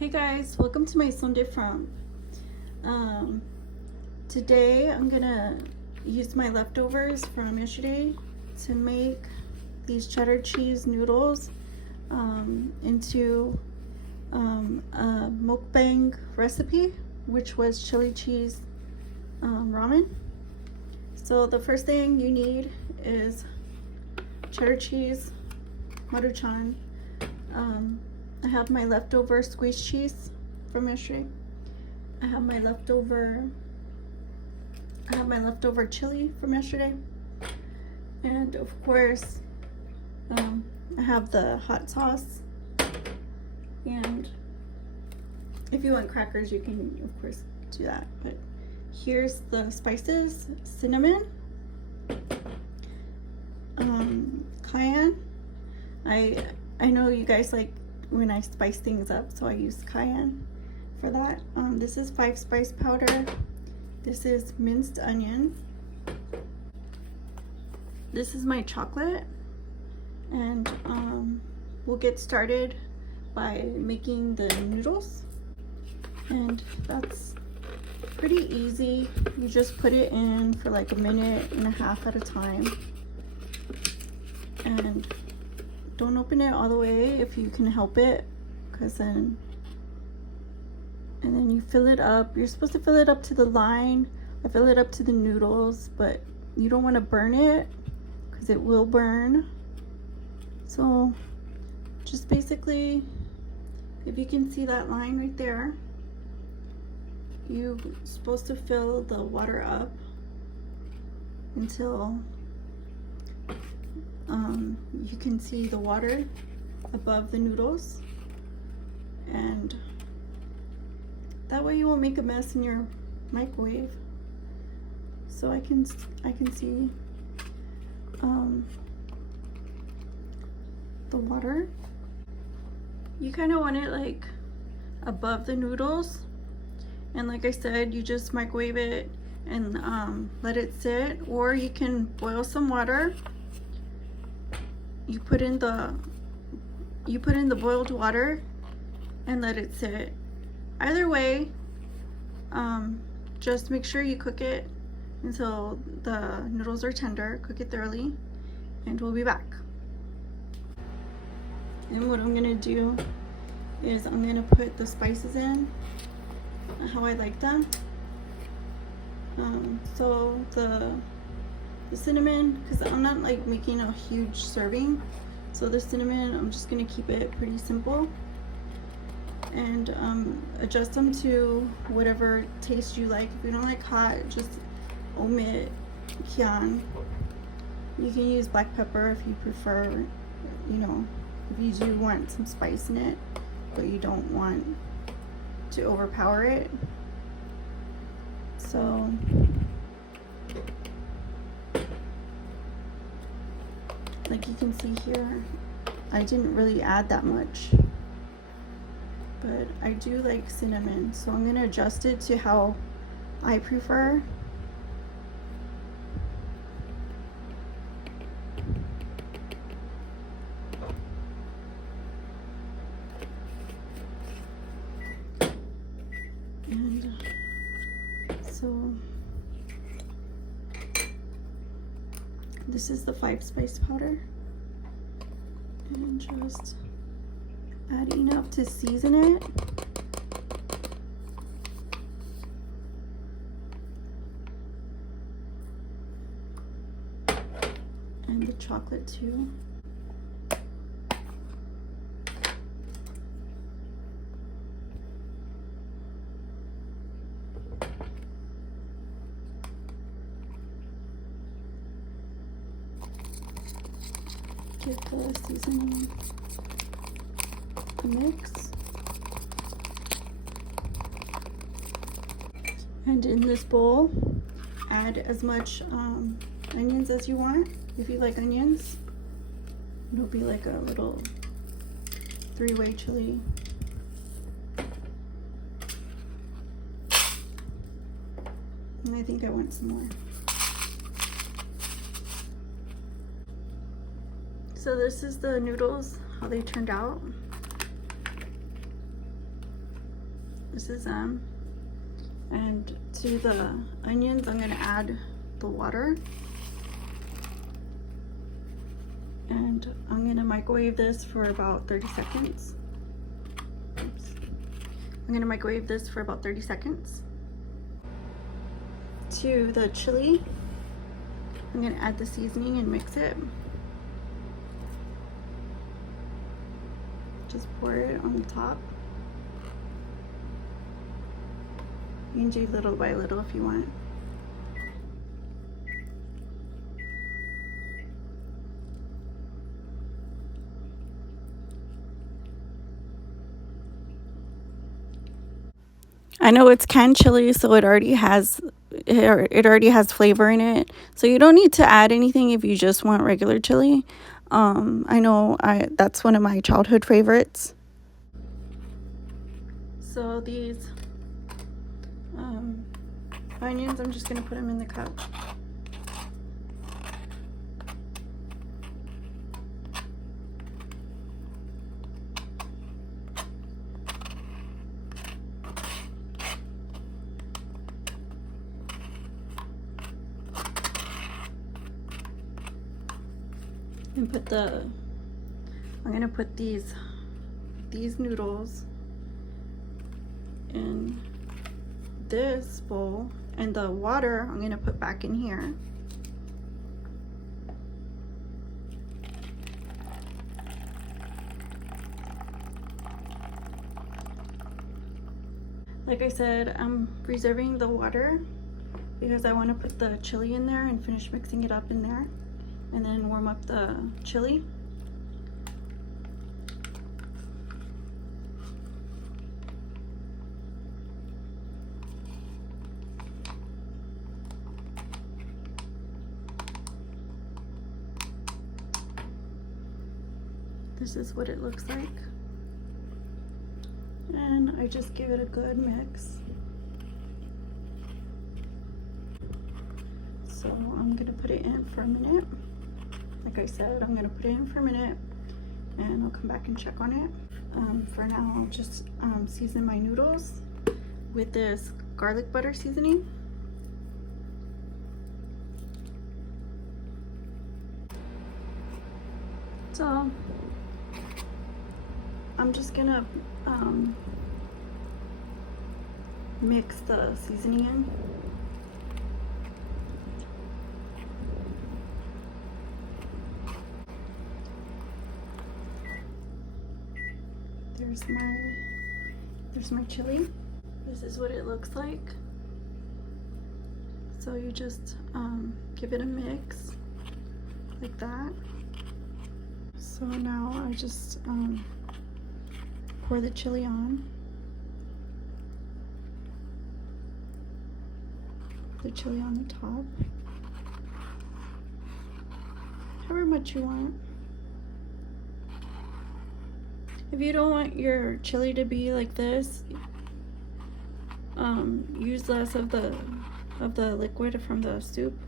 Hey guys, welcome to my Sunday from. Today I'm gonna use my leftovers from yesterday to make these cheddar cheese noodles into a mukbang recipe, which was chili cheese ramen. So the first thing you need is cheddar cheese, maruchan. I have my leftover squeezed cheese from yesterday. I have my leftover chili from yesterday, and of course I have the hot sauce, and if you want crackers you can of course do that. But here's the spices: cinnamon, cayenne. I know you guys like when I spice things up, so I use cayenne for that. This is 5 spice powder. This is minced onion. This is my chocolate, and we'll get started by making the noodles, and that's pretty easy. You just put it in for like 1.5 minutes at a time, and don't open it all the way if you can help it, because then you fill it up. You're supposed to fill it up to the line. I fill it up to the noodles, but you don't want to burn it because it will burn. So just basically, if you can see that line right there, you're supposed to fill the water up until you can see the water above the noodles, and that way you won't make a mess in your microwave. So I can see the water. You kind of want it like above the noodles, and like I said, you just microwave it and let it sit, or you can boil some water. You put in the boiled water and let it sit. Either way, just make sure you cook it until the noodles are tender. Cook it thoroughly, and we'll be back. And what I'm gonna do is I'm gonna put the spices in how I like them. So the cinnamon, because I'm not like making a huge serving, so the cinnamon I'm just gonna keep it pretty simple, and adjust them to whatever taste you like. If you don't like hot, just omit cayenne. You can use black pepper if you prefer, you know, if you do want some spice in it but you don't want to overpower it. So like you can see here, I didn't really add that much, but I do like cinnamon, so I'm gonna adjust it to how I prefer. And so this is the 5 spice powder, and just add enough to season it. And the chocolate too. Give the seasoning a mix. And in this bowl, add as much onions as you want. If you like onions, it'll be like a little 3-way chili. And I think I want some more. So this is the noodles, how they turned out. This is them. And to the onions, I'm gonna add the water. And I'm gonna microwave this for about 30 seconds. Oops. I'm gonna microwave this for about 30 seconds. To the chili, I'm gonna add the seasoning and mix it. Just pour it on the top. You can do little by little if you want. I know it's canned chili, so it already has flavor in it. So you don't need to add anything if you just want regular chili. I know that's one of my childhood favorites. So these onions, I'm just gonna put them in the cup. And I'm gonna put these noodles in this bowl, and the water I'm gonna put back in here. Like I said, I'm reserving the water because I want to put the chili in there and finish mixing it up in there, and then warm up the chili. This is what it looks like. And I just give it a good mix. So I'm gonna put it in for a minute. Like I said, I'm gonna put it in for a minute and I'll come back and check on it. For now, I'll just season my noodles with this garlic butter seasoning. So I'm just gonna mix the seasoning in. There's my chili. This is what it looks like. So you just give it a mix like that. So now I just pour the chili on. The chili on the top. However much you want. If you don't want your chili to be like this, use less of the liquid from the soup.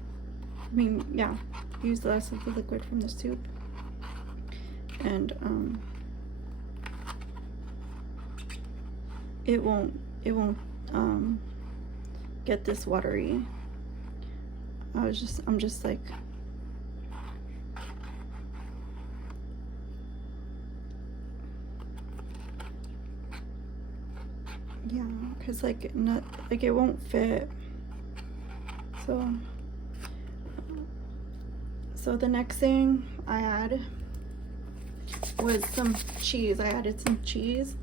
I mean, yeah, use less of the liquid from the soup. And it won't get this watery. I'm just like, yeah, because like it won't fit. So the next thing I add was some cheese. I added some cheese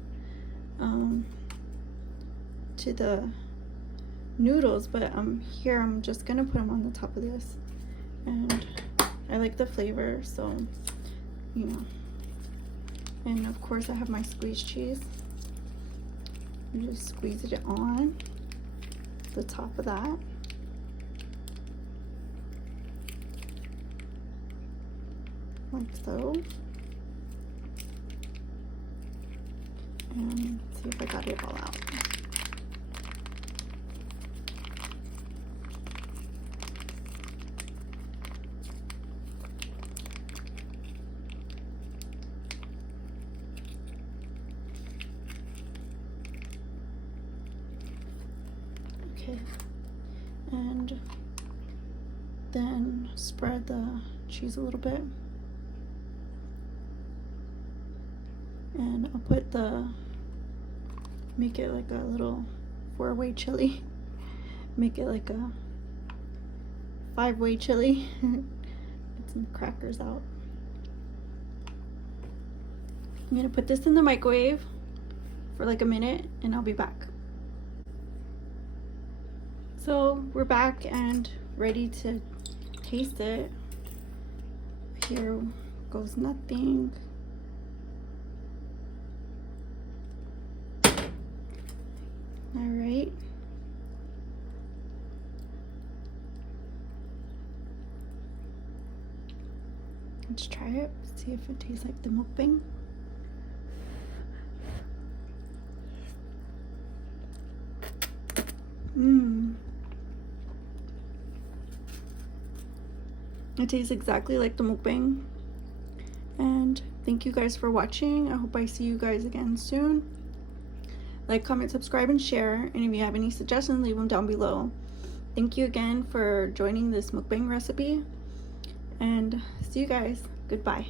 to the noodles, but here I'm just gonna put them on the top of this, and I like the flavor, so you know. And of course I have my squeezed cheese. You just squeeze it on the top of that. Like so. And see if I got it all out. Okay, and then spread the cheese a little bit, and I'll put make it like a little 4-way chili, make it like a 5-way chili. Get some crackers out. I'm gonna put this in the microwave for like a minute and I'll be back. So we're back and ready to taste it. Here goes nothing. All right. Let's try it, see if it tastes like the mukbang. It tastes exactly like the mukbang. And thank you guys for watching. I hope I see you guys again soon. Like, comment, subscribe, and share. And if you have any suggestions, leave them down below. Thank you again for joining this mukbang recipe. And see you guys. Goodbye.